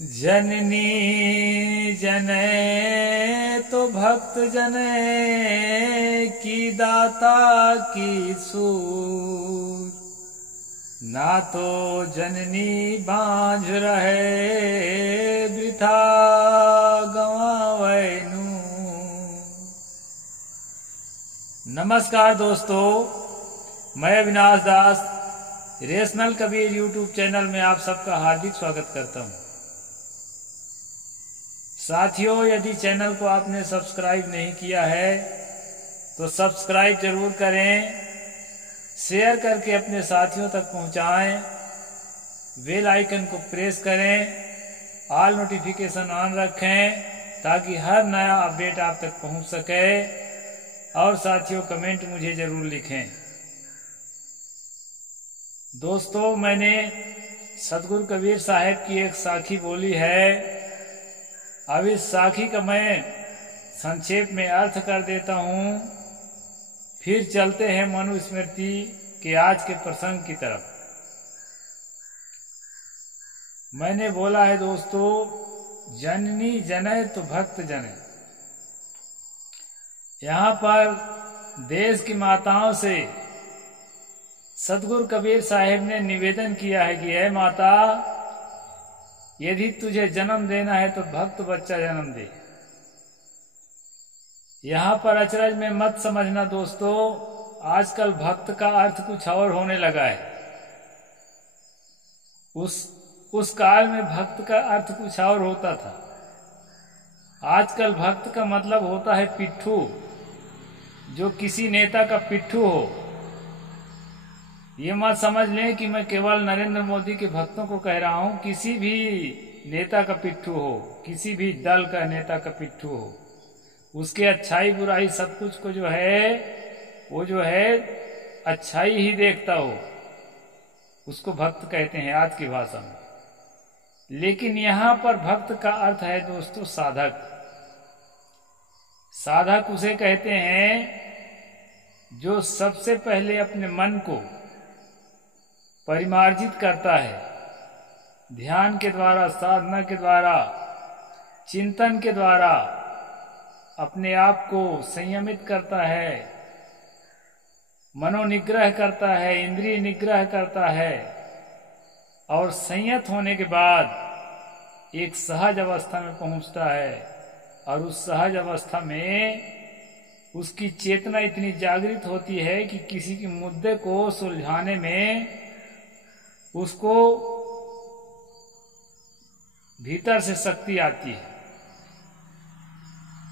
जननी जने तो भक्त जने की दाता की सूर, ना तो जननी बांझ रहे वृथा गवावैनु। नमस्कार दोस्तों, मैं अविनाश दास रेशनल कबीर यूट्यूब चैनल में आप सबका हार्दिक स्वागत करता हूं। साथियों, यदि चैनल को आपने सब्सक्राइब नहीं किया है तो सब्सक्राइब जरूर करें, शेयर करके अपने साथियों तक पहुंचाएं, बेल आइकन को प्रेस करें, ऑल नोटिफिकेशन ऑन रखें ताकि हर नया अपडेट आप तक पहुंच सके। और साथियों, कमेंट मुझे जरूर लिखें। दोस्तों, मैंने सतगुरु कबीर साहब की एक साखी बोली है। अब इस साखी का मैं संक्षेप में अर्थ कर देता हूं, फिर चलते हैं मनुस्मृति के आज के प्रसंग की तरफ। मैंने बोला है दोस्तों, जननी जने तो भक्त जने। यहाँ पर देश की माताओं से सतगुरु कबीर साहब ने निवेदन किया है कि हे माता, यदि तुझे जन्म देना है तो भक्त बच्चा जन्म दे। यहाँ पर अचरज में मत समझना दोस्तों, आजकल भक्त का अर्थ कुछ और होने लगा है। उस काल में भक्त का अर्थ कुछ और होता था। आजकल भक्त का मतलब होता है पिट्ठू, जो किसी नेता का पिट्ठू हो। ये मत समझ लें कि मैं केवल नरेंद्र मोदी के भक्तों को कह रहा हूं, किसी भी नेता का पिट्ठू हो, किसी भी दल का नेता का पिट्ठू हो, उसके अच्छाई बुराई सब कुछ को जो है अच्छाई ही देखता हो, उसको भक्त कहते हैं आज की भाषा में। लेकिन यहां पर भक्त का अर्थ है दोस्तों साधक। साधक उसे कहते हैं जो सबसे पहले अपने मन को परिमार्जित करता है, ध्यान के द्वारा, साधना के द्वारा, चिंतन के द्वारा अपने आप को संयमित करता है, मनोनिग्रह करता है, इंद्रिय निग्रह करता है, और संयत होने के बाद एक सहज अवस्था में पहुंचता है। और उस सहज अवस्था में उसकी चेतना इतनी जागृत होती है कि किसी के मुद्दे को सुलझाने में उसको भीतर से शक्ति आती है।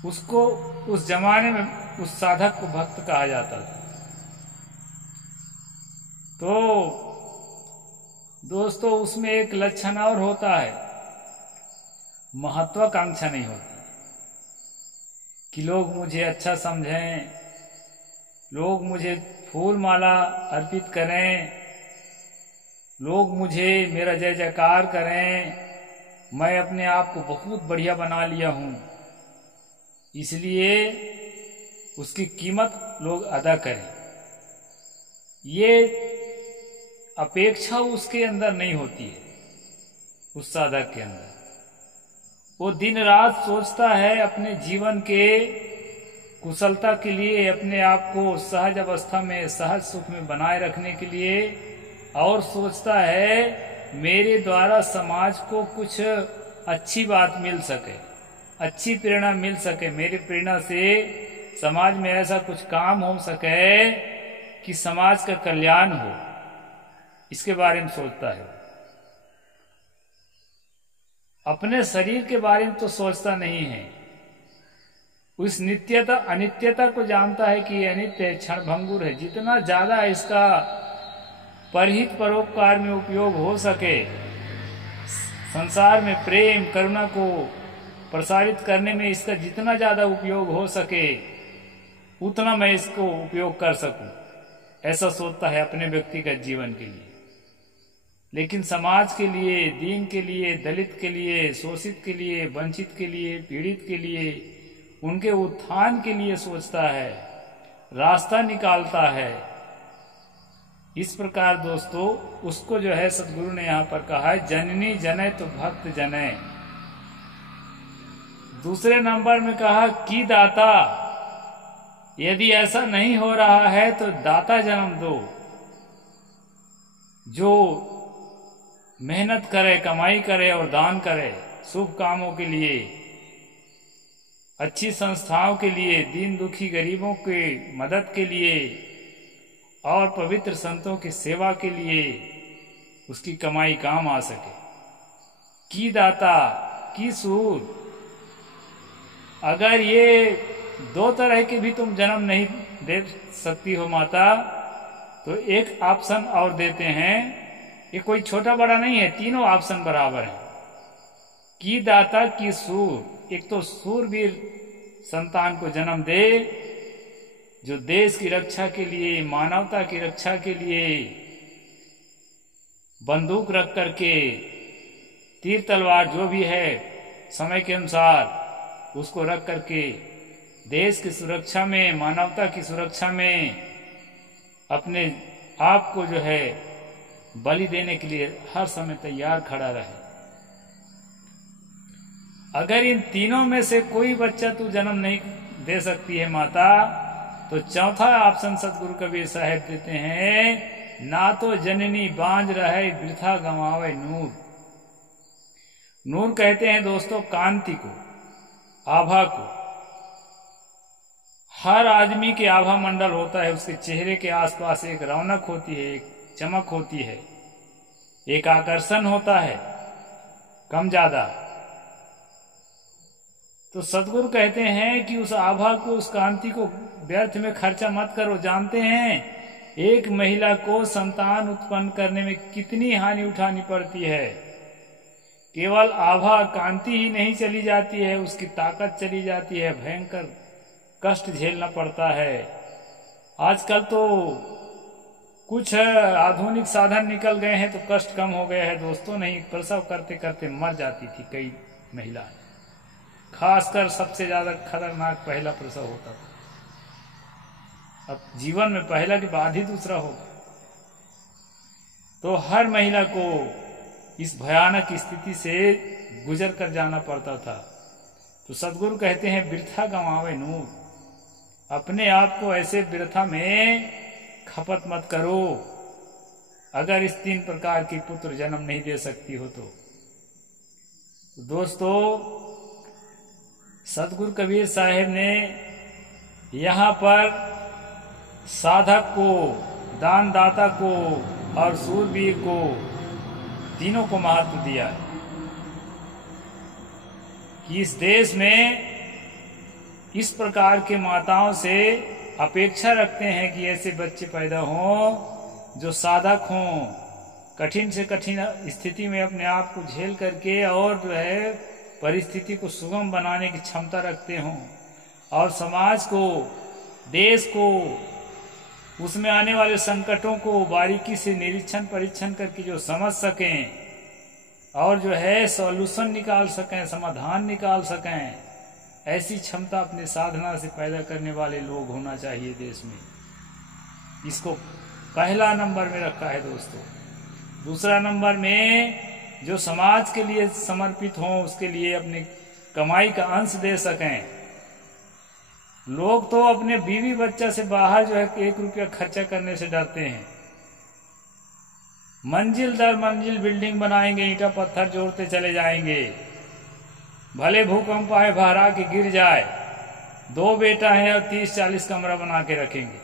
उसको उस जमाने में उस साधक को भक्त कहा जाता था। तो दोस्तों, उसमें एक लक्षण और होता है, महत्वाकांक्षा नहीं होती कि लोग मुझे अच्छा समझें, लोग मुझे फूल माला अर्पित करें, लोग मुझे मेरा जय जयकार करें, मैं अपने आप को बहुत बढ़िया बना लिया हूं, इसलिए उसकी कीमत लोग अदा करें। ये अपेक्षा उसके अंदर नहीं होती है। उस साधक के अंदर वो दिन रात सोचता है अपने जीवन के कुशलता के लिए, अपने आप को सहज अवस्था में, सहज सुख में बनाए रखने के लिए, और सोचता है मेरे द्वारा समाज को कुछ अच्छी बात मिल सके, अच्छी प्रेरणा मिल सके, मेरी प्रेरणा से समाज में ऐसा कुछ काम हो सके कि समाज का कल्याण हो, इसके बारे में सोचता है। अपने शरीर के बारे में तो सोचता नहीं है। उस नित्यता अनित्यता को जानता है कि ये अनित्य है, क्षण भंगुर है। जितना ज्यादा इसका परहित परोपकार में उपयोग हो सके, संसार में प्रेम करुणा को प्रसारित करने में इसका जितना ज्यादा उपयोग हो सके, उतना मैं इसको उपयोग कर सकूं, ऐसा सोचता है अपने व्यक्तिगत जीवन के लिए। लेकिन समाज के लिए, दीन के लिए, दलित के लिए, शोषित के लिए, वंचित के लिए, पीड़ित के लिए, उनके उत्थान के लिए सोचता है, रास्ता निकालता है। इस प्रकार दोस्तों, उसको जो है सदगुरु ने यहाँ पर कहा है, जननी जने तो भक्त जने। दूसरे नंबर में कहा कि दाता, यदि ऐसा नहीं हो रहा है तो दाता जन्म दो, जो मेहनत करे, कमाई करे और दान करे, शुभ कामों के लिए, अच्छी संस्थाओं के लिए, दीन दुखी गरीबों के मदद के लिए और पवित्र संतों की सेवा के लिए उसकी कमाई काम आ सके। की दाता, की सूर। अगर ये दो तरह के भी तुम जन्म नहीं दे सकती हो माता, तो एक ऑप्शन और देते हैं। ये कोई छोटा बड़ा नहीं है, तीनों ऑप्शन बराबर हैं। की दाता, की सूर। एक तो सूरवीर संतान को जन्म दे, जो देश की रक्षा के लिए, मानवता की रक्षा के लिए बंदूक रख करके, तीर तलवार जो भी है समय के अनुसार उसको रख करके देश की सुरक्षा में, मानवता की सुरक्षा में अपने आप को जो है बलि देने के लिए हर समय तैयार खड़ा रहे। अगर इन तीनों में से कोई बच्चा तू जन्म नहीं दे सकती है माता, तो चौथा ऑप्शन सतगुरु कबीर साहब देते हैं, ना तो जननी बांझ रहे वृथा गंवावे नूर। नूर कहते हैं दोस्तों कांति को, आभा को। हर आदमी के आभा मंडल होता है, उसके चेहरे के आसपास एक रौनक होती है, एक चमक होती है, एक आकर्षण होता है, कम ज्यादा। तो सतगुरु कहते हैं कि उस आभा को, उस कांति को व्यर्थ में खर्चा मत करो। जानते हैं एक महिला को संतान उत्पन्न करने में कितनी हानि उठानी पड़ती है। केवल आभा कांति ही नहीं चली जाती है, उसकी ताकत चली जाती है, भयंकर कष्ट झेलना पड़ता है। आजकल तो कुछ आधुनिक साधन निकल गए हैं तो कष्ट कम हो गया है दोस्तों। नहीं, प्रसव करते करते मर जाती थी कई महिलाएं। खासकर सबसे ज्यादा खतरनाक पहला प्रसव होता था। अब जीवन में पहला के बाद ही दूसरा होगा। तो हर महिला को इस भयानक स्थिति से गुजर कर जाना पड़ता था। तो सदगुरु कहते हैं वृथा गंवावे नूर। अपने आप को ऐसे वृथा में खपत मत करो, अगर इस तीन प्रकार की पुत्र जन्म नहीं दे सकती हो तो। दोस्तों, सतगुरु कबीर साहब ने यहाँ पर साधक को, दानदाता को और सूरवीर को, तीनों को महत्व दिया है कि इस देश में इस प्रकार के माताओं से अपेक्षा रखते हैं कि ऐसे बच्चे पैदा हों जो साधक हों, कठिन से कठिन स्थिति में अपने आप को झेल करके और जो है परिस्थिति को सुगम बनाने की क्षमता रखते हों, और समाज को, देश को, उसमें आने वाले संकटों को बारीकी से निरीक्षण परीक्षण करके जो समझ सकें और जो है सॉल्यूशन निकाल सकें, समाधान निकाल सकें, ऐसी क्षमता अपने साधना से पैदा करने वाले लोग होना चाहिए देश में। इसको पहला नंबर में रखा है दोस्तों। दूसरा नंबर में जो समाज के लिए समर्पित हों, उसके लिए अपनी कमाई का अंश दे सकें। लोग तो अपने बीवी बच्चा से बाहर जो है 1 रुपया खर्चा करने से डरते हैं। मंजिल दर मंजिल बिल्डिंग बनाएंगे, ईंटा पत्थर जोड़ते चले जाएंगे, भले भूकंप आए, बहरा के गिर जाए, 2 बेटा है और 30-40 कमरा बना के रखेंगे।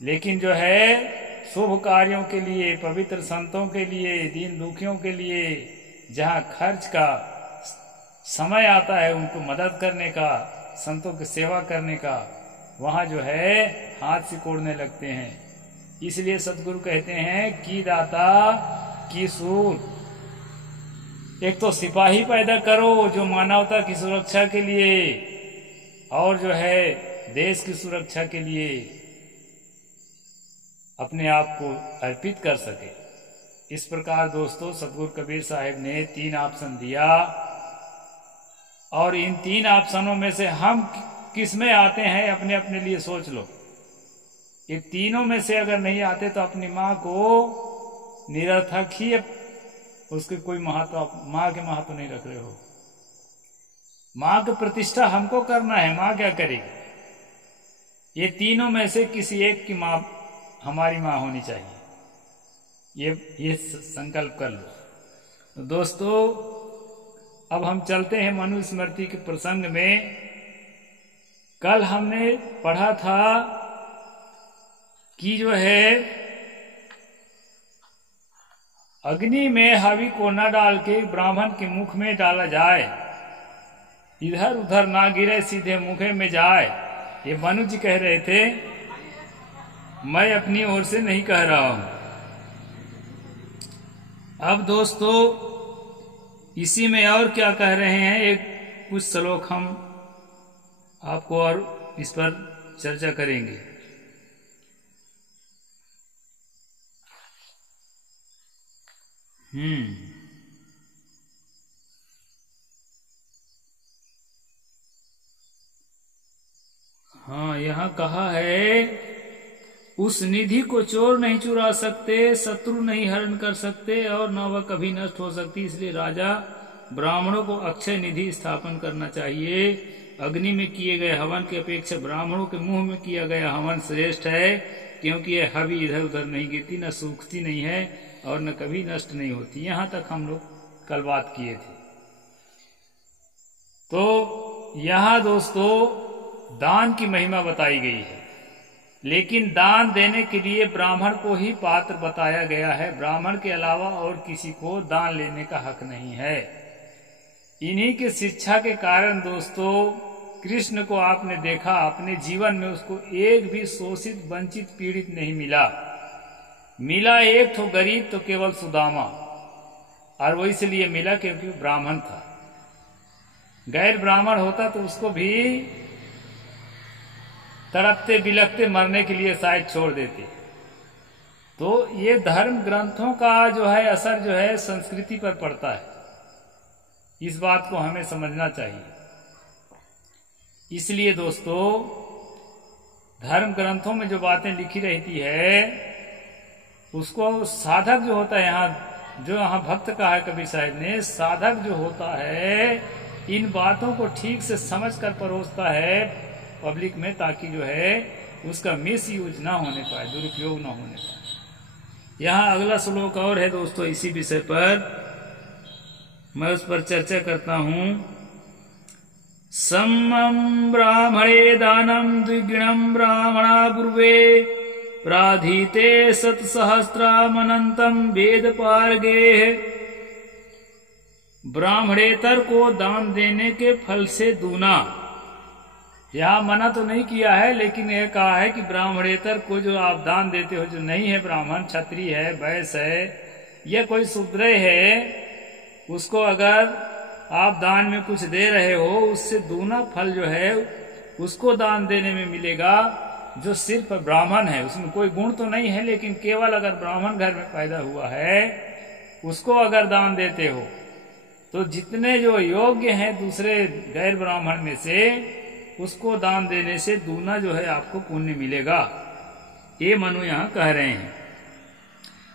लेकिन जो है शुभ कार्यों के लिए, पवित्र संतों के लिए, दीन दुखियों के लिए जहाँ खर्च का समय आता है, उनको मदद करने का, संतों की सेवा करने का, वहां जो है हाथ सिकोड़ने लगते हैं। इसलिए सतगुरु कहते हैं कि दाता, की सूर। एक तो सिपाही पैदा करो जो मानवता की सुरक्षा के लिए और जो है देश की सुरक्षा के लिए अपने आप को अर्पित कर सके। इस प्रकार दोस्तों सतगुरु कबीर साहब ने 3 ऑप्शन दिया, और इन 3 ऑप्शनों में से हम किस में आते हैं अपने अपने लिए सोच लो। ये तीनों में से अगर नहीं आते तो अपनी माँ को निरर्थक ही उसके कोई महत्व, माँ के महत्व नहीं रख रहे हो। माँ की प्रतिष्ठा हमको करना है, माँ क्या करेगी? ये तीनों में से किसी एक की माँ हमारी माँ होनी चाहिए, ये संकल्प कर लो। तो दोस्तों अब हम चलते हैं मनुस्मृति के प्रसंग में। कल हमने पढ़ा था कि जो है अग्नि में हवि को न डाल के ब्राह्मण के मुख में डाला जाए, इधर उधर ना गिरे, सीधे मुखे में जाए। ये मनु जी कह रहे थे, मैं अपनी ओर से नहीं कह रहा हूं। अब दोस्तों इसी में और क्या कह रहे हैं, एक कुछ श्लोक हम आपको और इस पर चर्चा करेंगे। हाँ, यहां कहा है उस निधि को चोर नहीं चुरा सकते, शत्रु नहीं हरण कर सकते और न वह कभी नष्ट हो सकती। इसलिए राजा ब्राह्मणों को अक्षय निधि स्थापन करना चाहिए। अग्नि में किए गए हवन की अपेक्षा ब्राह्मणों के मुंह में किया गया हवन श्रेष्ठ है, क्योंकि यह हवि इधर उधर नहीं गिरती, न सूखती नहीं है और न कभी नष्ट नहीं होती। यहां तक हम लोग कल बात किए थे। तो यहां दोस्तों दान की महिमा बताई गई है, लेकिन दान देने के लिए ब्राह्मण को ही पात्र बताया गया है। ब्राह्मण के अलावा और किसी को दान लेने का हक नहीं है। इन्हीं की शिक्षा के कारण दोस्तों कृष्ण को आपने देखा, अपने जीवन में उसको एक भी शोषित वंचित पीड़ित नहीं मिला एक तो गरीब तो केवल सुदामा, और वो इसलिए मिला क्योंकि वो ब्राह्मण था। गैर ब्राह्मण होता तो उसको भी तड़पते बिलखते मरने के लिए शायद छोड़ देते। तो ये धर्म ग्रंथों का जो है असर जो है संस्कृति पर पड़ता है, इस बात को हमें समझना चाहिए। इसलिए दोस्तों धर्म ग्रंथों में जो बातें लिखी रहती है उसको साधक जो होता है, यहाँ भक्त कहा है कबीर साहब ने, साधक जो होता है इन बातों को ठीक से समझ कर परोसता है पब्लिक में, ताकि जो है उसका मिस यूज ना होने पाए, दुरुपयोग ना होने पाए। यहाँ अगला श्लोक और है दोस्तों इसी विषय पर, मैं उस पर चर्चा करता हूं। सम्मं ब्राह्मणे दानम द्विगुणं ब्राह्मणा पूर्वे प्राधीते शतसहस्रामनंतम वेद पारगे। ब्राह्मणेतर को दान देने के फल से दूना। यहाँ मना तो नहीं किया है, लेकिन यह कहा है कि ब्राह्मणेतर को जो आप दान देते हो, जो नहीं है ब्राह्मण, क्षत्रिय है, वैश्य है या कोई शूद्र है, उसको अगर आप दान में कुछ दे रहे हो उससे दूना फल जो है उसको दान देने में मिलेगा जो सिर्फ ब्राह्मण है। उसमें कोई गुण तो नहीं है, लेकिन केवल अगर ब्राह्मण घर में पैदा हुआ है उसको अगर दान देते हो तो जितने जो योग्य हैं दूसरे गैर ब्राह्मण में से उसको दान देने से दूना जो है आपको पुण्य मिलेगा। ये मनु यहाँ कह रहे हैं।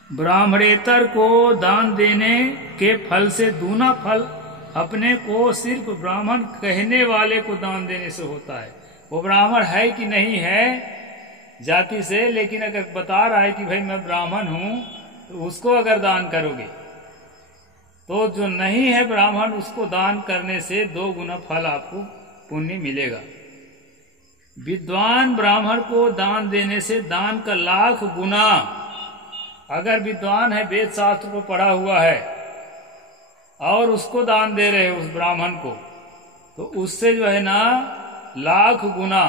ब्राह्मणेतर को दान देने के फल से दूना फल अपने को सिर्फ ब्राह्मण कहने वाले को दान देने से होता है। वो ब्राह्मण है कि नहीं है जाति से, लेकिन अगर बता रहा है कि भाई मैं ब्राह्मण हूं, तो उसको अगर दान करोगे तो जो नहीं है ब्राह्मण उसको दान करने से 2 गुना फल आपको पुण्य मिलेगा। विद्वान ब्राह्मण को दान देने से दान का 1,00,000 गुना, अगर विद्वान है, वेद शास्त्र को पढ़ा हुआ है और उसको दान दे रहे हो उस ब्राह्मण को, तो उससे जो है ना 1,00,000 गुना,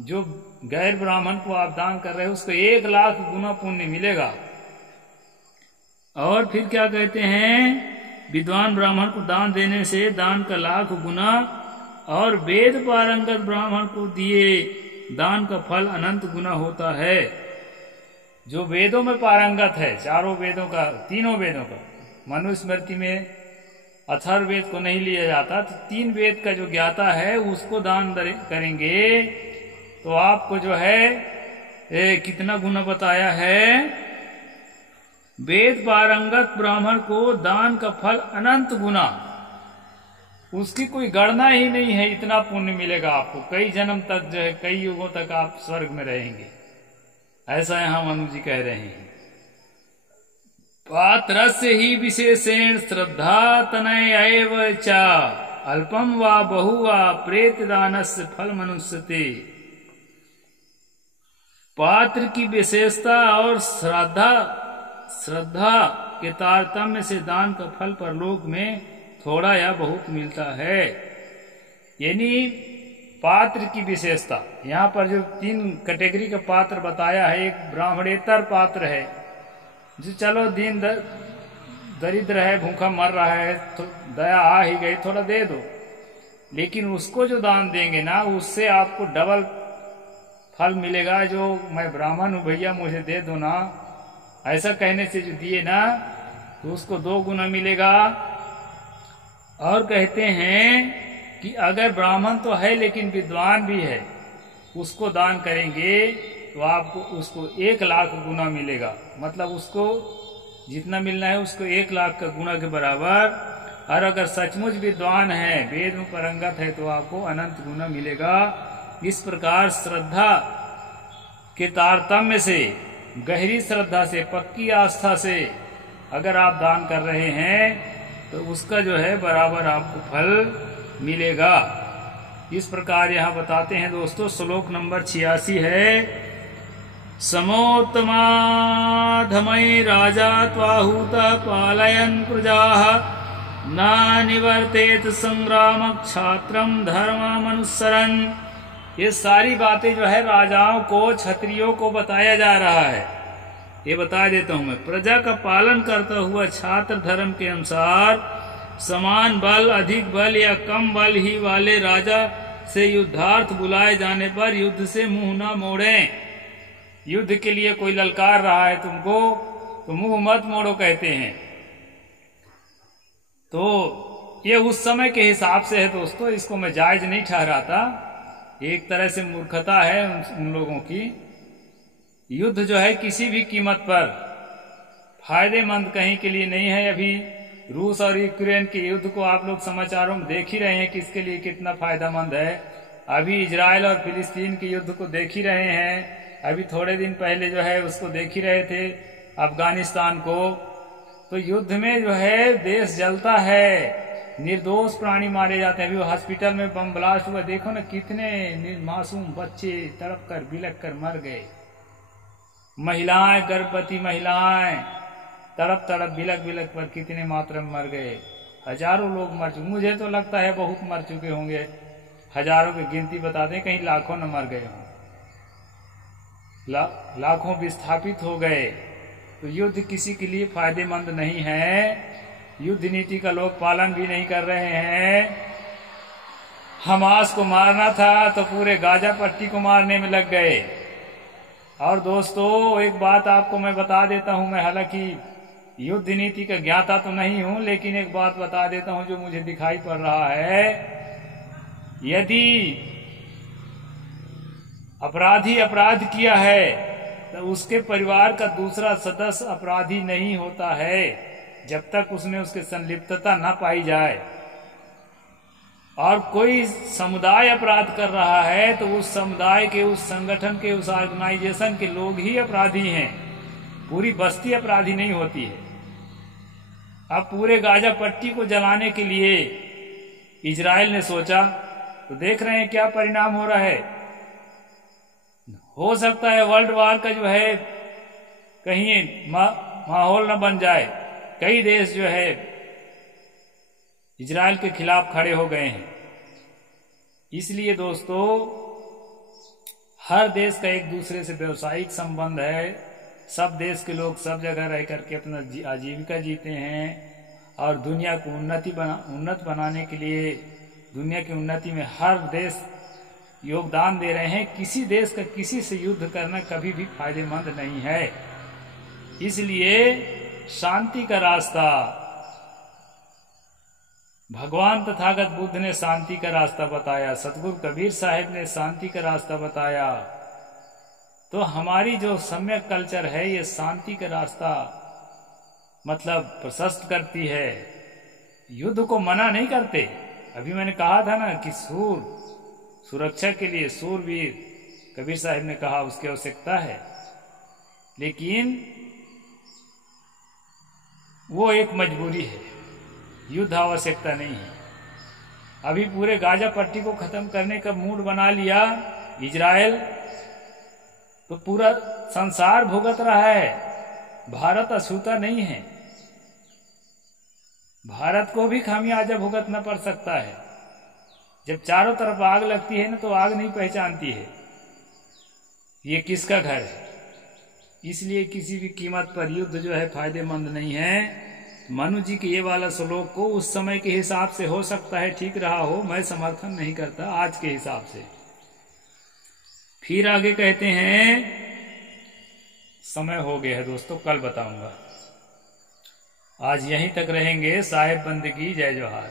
जो गैर ब्राह्मण को आप दान कर रहे हो उसको 1,00,000 गुना पुण्य मिलेगा। और फिर क्या कहते हैं, विद्वान ब्राह्मण को दान देने से दान का 1,00,000 गुना, और वेद पारंगत ब्राह्मण को दिए दान का फल अनंत गुना होता है। जो वेदों में पारंगत है, चारों वेदों का, तीनों वेदों का, मनुस्मृति में अथर्ववेद को नहीं लिया जाता, तो 3 वेद का जो ज्ञाता है उसको दान करेंगे तो आपको जो है कितना गुना बताया है, वेद पारंगत ब्राह्मण को दान का फल अनंत गुना, उसकी कोई गणना ही नहीं है। इतना पुण्य मिलेगा आपको, कई जन्म तक जो है, कई युगों तक आप स्वर्ग में रहेंगे, ऐसा यहां मनु जी कह रहे हैं। पात्रस्य ही विशेषेण श्रद्धा तनय एव च अल्पम वा बहु वा प्रेत दानस्य फल मनुष्यते। पात्र की विशेषता और श्रद्धा के तारतम्य से दान का फल परलोक में थोड़ा या बहुत मिलता है। यानी पात्र की विशेषता, यहाँ पर जो 3 कैटेगरी का पात्र बताया है, एक ब्राह्मणेतर पात्र है, जो चलो दीन दरिद्र है, भूखा मर रहा है, तो दया आ ही गई, थोड़ा दे दो। लेकिन उसको जो दान देंगे ना, उससे आपको डबल फल मिलेगा। जो मैं ब्राह्मण हूं भैया मुझे दे दो ना, ऐसा कहने से जो दिए ना, तो उसको 2 गुना मिलेगा। और कहते हैं कि अगर ब्राह्मण तो है लेकिन विद्वान भी है, उसको दान करेंगे तो आपको उसको 1 लाख गुना मिलेगा। मतलब उसको जितना मिलना है उसको 1 लाख का गुना के बराबर। और अगर सचमुच विद्वान है, वेद में पारंगत है, तो आपको अनंत गुना मिलेगा। इस प्रकार श्रद्धा के तारतम्य से, गहरी श्रद्धा से, पक्की आस्था से अगर आप दान कर रहे हैं तो उसका जो है बराबर आपको फल मिलेगा। इस प्रकार यहाँ बताते हैं दोस्तों। श्लोक नंबर 86 है, समोत्तमाधमय राजा त्वाहुत पालयन प्रजाः न निवर्तेत संग्राम क्षात्रम धर्ममनुसरन्। ये सारी बातें जो है राजाओं को, क्षत्रियों को बताया जा रहा है। ये बता देता हूं मैं। प्रजा का पालन करता हुआ छात्र धर्म के अनुसार समान बल, अधिक बल या कम बल ही वाले राजा से युद्धार्थ बुलाए जाने पर युद्ध से मुंह न मोड़ें। युद्ध के लिए कोई ललकार रहा है तुमको, तो मुंह मत मोड़ो कहते हैं। तो ये उस समय के हिसाब से है दोस्तों, इसको मैं जायज नहीं ठहराता। एक तरह से मूर्खता है उन लोगों की। युद्ध जो है किसी भी कीमत पर फायदेमंद कहीं के लिए नहीं है। अभी रूस और यूक्रेन के युद्ध को आप लोग समाचारों में देख ही रहे हैं कि इसके लिए कितना फायदेमंद है। अभी इजराइल और फिलिस्तीन के युद्ध को देख ही रहे हैं। अभी थोड़े दिन पहले जो है उसको देख ही रहे थे, अफगानिस्तान को। तो युद्ध में जो है देश जलता है, निर्दोष प्राणी मारे जाते हैं। अभी हॉस्पिटल में बम ब्लास्ट हुआ, देखो ना कितने मासूम बच्चे तड़प कर बिलक कर मर गए। महिलाएं, गर्भवती महिलाएं तड़प तड़प बिलक बिलक पर कितने मात्रा में मर गए। हजारों लोग मर चुके, मुझे तो लगता है बहुत मर चुके होंगे। हजारों की गिनती बता दें, कहीं लाखों न मर गए हों। लाखों विस्थापित हो गए। तो युद्ध किसी के लिए फायदेमंद नहीं है। युद्ध नीति का लोग पालन भी नहीं कर रहे हैं। हमास को मारना था तो पूरे गाजा पट्टी को मारने में लग गए। और दोस्तों एक बात आपको मैं बता देता हूं, मैं हालांकि युद्ध नीति का ज्ञाता तो नहीं हूं, लेकिन एक बात बता देता हूं जो मुझे दिखाई पड़ रहा है। यदि अपराधी अपराध किया है तो उसके परिवार का दूसरा सदस्य अपराधी नहीं होता है जब तक उसमें उसकी संलिप्तता न पाई जाए। और कोई समुदाय अपराध कर रहा है तो उस समुदाय के, उस संगठन के, उस ऑर्गेनाइजेशन के लोग ही अपराधी हैं, पूरी बस्ती अपराधी नहीं होती है। अब पूरे गाजा पट्टी को जलाने के लिए इजराइल ने सोचा, तो देख रहे हैं क्या परिणाम हो रहा है। हो सकता है वर्ल्ड वार का जो है कहीं माहौल न बन जाए। कई देश जो है इजराइल के खिलाफ खड़े हो गए हैं। इसलिए दोस्तों हर देश का एक दूसरे से व्यवसायिक संबंध है। सब देश के लोग सब जगह रह करके अपना आजीविका जीते हैं और दुनिया को उन्नत बनाने के लिए, दुनिया की उन्नति में हर देश योगदान दे रहे हैं। किसी देश का किसी से युद्ध करना कभी भी फायदेमंद नहीं है। इसलिए शांति का रास्ता, भगवान तथागत बुद्ध ने शांति का रास्ता बताया, सतगुरु कबीर साहिब ने शांति का रास्ता बताया। तो हमारी जो सम्यक कल्चर है ये शांति का रास्ता मतलब प्रशस्त करती है। युद्ध को मना नहीं करते, अभी मैंने कहा था ना कि सुरक्षा के लिए सूरवीर कबीर साहब ने कहा उसकी आवश्यकता है, लेकिन वो एक मजबूरी है, युद्ध आवश्यकता नहीं है। अभी पूरे गाजा पट्टी को खत्म करने का मूड बना लिया इजराइल, तो पूरा संसार भुगत रहा है, भारत अछूता नहीं है। भारत को भी खामियाजा भुगतना पड़ सकता है। जब चारों तरफ आग लगती है ना, तो आग नहीं पहचानती है ये किसका घर है। इसलिए किसी भी कीमत पर युद्ध जो है फायदेमंद नहीं है। मनु जी के ये वाला श्लोक को उस समय के हिसाब से हो सकता है ठीक रहा हो, मैं समर्थन नहीं करता आज के हिसाब से। फिर आगे कहते हैं, समय हो गया है दोस्तों, कल बताऊंगा। आज यहीं तक रहेंगे। साहेब बंदगी, जय जोहार।